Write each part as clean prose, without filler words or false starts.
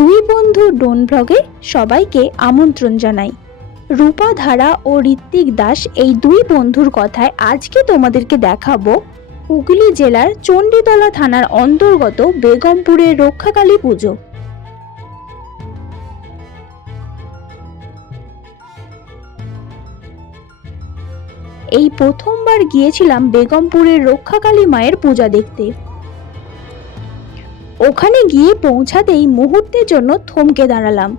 দুই বন্ধু ডোন ব্লগে সবাইকে আমন্ত্রণ জানাই। রূপা ধারা ও ঋত্বিক দাস এই দুই বন্ধুর কথায় আজকে তোমাদেরকে দেখাবো হুগলি জেলার চণ্ডীতলা থানার অন্তর্গত বেগমপুরের রক্ষাকালী পুজো। এই প্রথমবার গিয়েছিলাম বেগমপুরের রক্ষাকালী মায়ের পূজা দেখতে। ওখানে গিয়ে পৌঁছাতেই মুহূর্তের জন্য থমকে দাঁড়ালাম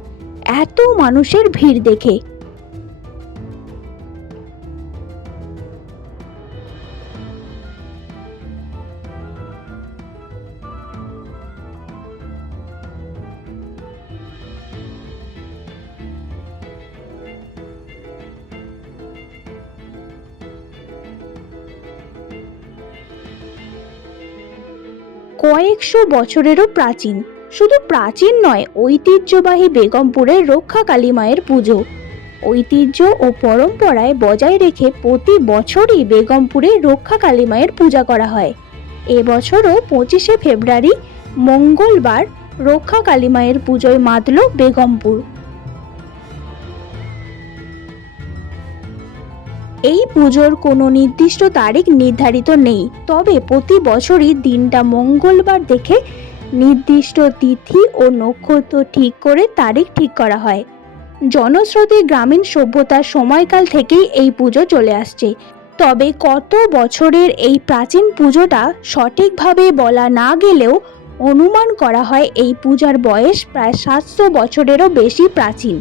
এত মানুষের ভিড় দেখে। কয়েকশো বছরেরও প্রাচীন, শুধু প্রাচীন নয়, ঐতিহ্যবাহী বেগমপুরের রক্ষাকালী মায়ের পুজো ঐতিহ্য ও পরম্পরায় বজায় রেখে প্রতি বছরই বেগমপুরে রক্ষাকালী মায়ের পূজা করা হয়। এবছরও 25শে ফেব্রুয়ারি মঙ্গলবার রক্ষাকালী মায়ের পুজোয় মাতল বেগমপুর। এই পুজোর কোনো নির্দিষ্ট তারিখ নির্ধারিত নেই, তবে প্রতি বছরই দিনটা মঙ্গলবার দেখে নির্দিষ্ট তিথি ও নক্ষত্র ঠিক করে তারিখ ঠিক করা হয়। জনস্রোতে গ্রামীণ সভ্যতার সময়কাল থেকেই এই পুজো চলে আসছে, তবে কত বছরের এই প্রাচীন পুজোটা সঠিকভাবে বলা না গেলেও অনুমান করা হয় এই পূজার বয়স প্রায় 700 বছরেরও বেশি প্রাচীন।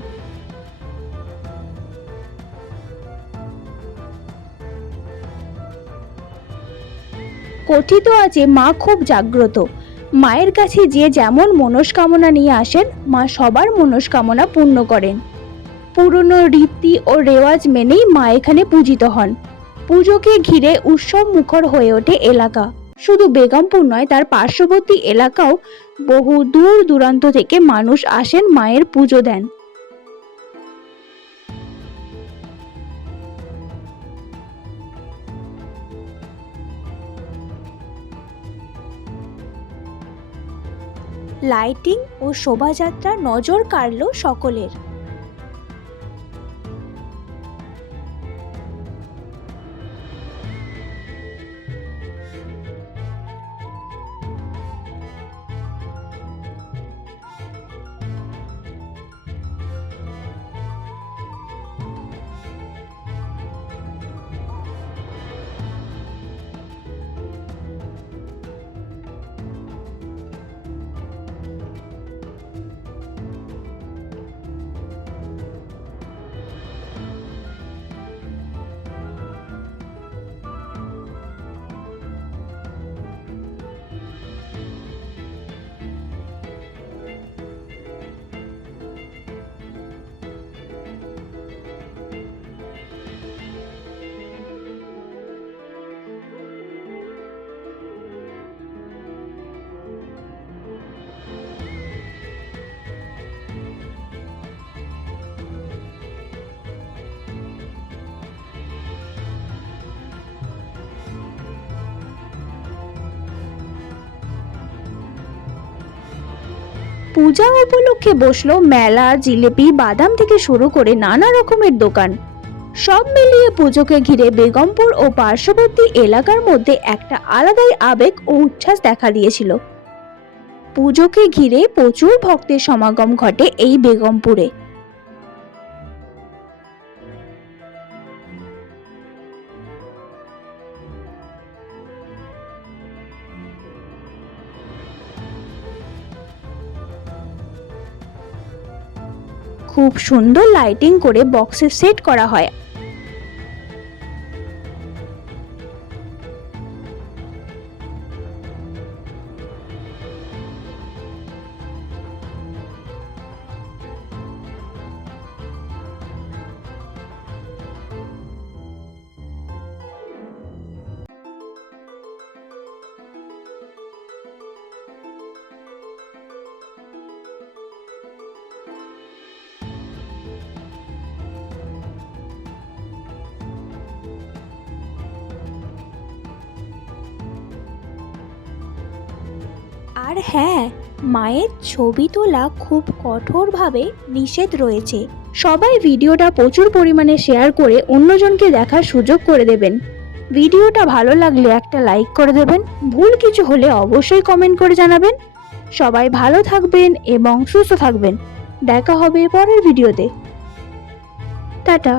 কথিত আছে মা খুব জাগ্রত। মায়ের কাছে যে যেমন মনস্কামনা নিয়ে আসেন, মা সবার মনস্কামনা পূর্ণ করেন। পুরনো রীতি ও রেওয়াজ মেনেই মা এখানে পূজিত হন। পুজোকে ঘিরে উৎসব মুখর হয়ে ওঠে এলাকা। শুধু বেগমপুর নয়, তার পার্শ্ববর্তী এলাকাও বহু দূর দূরান্ত থেকে মানুষ আসেন মায়ের পুজো দেন। লাইটিং ও শোভাযাত্রা নজর কাড়ল সকলের। পূজা উপলক্ষে বসলো মেলা, জিলেপি, বাদাম থেকে শুরু করে নানা রকমের দোকান। সব মিলিয়ে পুজোকে ঘিরে বেগমপুর ও পার্শ্ববর্তী এলাকার মধ্যে একটা আলাদাই আবেগ ও উচ্ছ্বাস দেখা দিয়েছিল। পুজোকে ঘিরে প্রচুর ভক্তের সমাগম ঘটে এই বেগমপুরে। খুব সুন্দর লাইটিং করে বক্সে সেট করা হয়। আর হ্যাঁ, মায়ের ছবি তোলা খুব কঠোরভাবে নিষেধ রয়েছে। সবাই ভিডিওটা প্রচুর পরিমাণে শেয়ার করে অন্যজনকে দেখার সুযোগ করে দেবেন। ভিডিওটা ভালো লাগলে একটা লাইক করে দেবেন। ভুল কিছু হলে অবশ্যই কমেন্ট করে জানাবেন। সবাই ভালো থাকবেন এবং সুস্থ থাকবেন। দেখা হবে পরের ভিডিওতে। টাটা।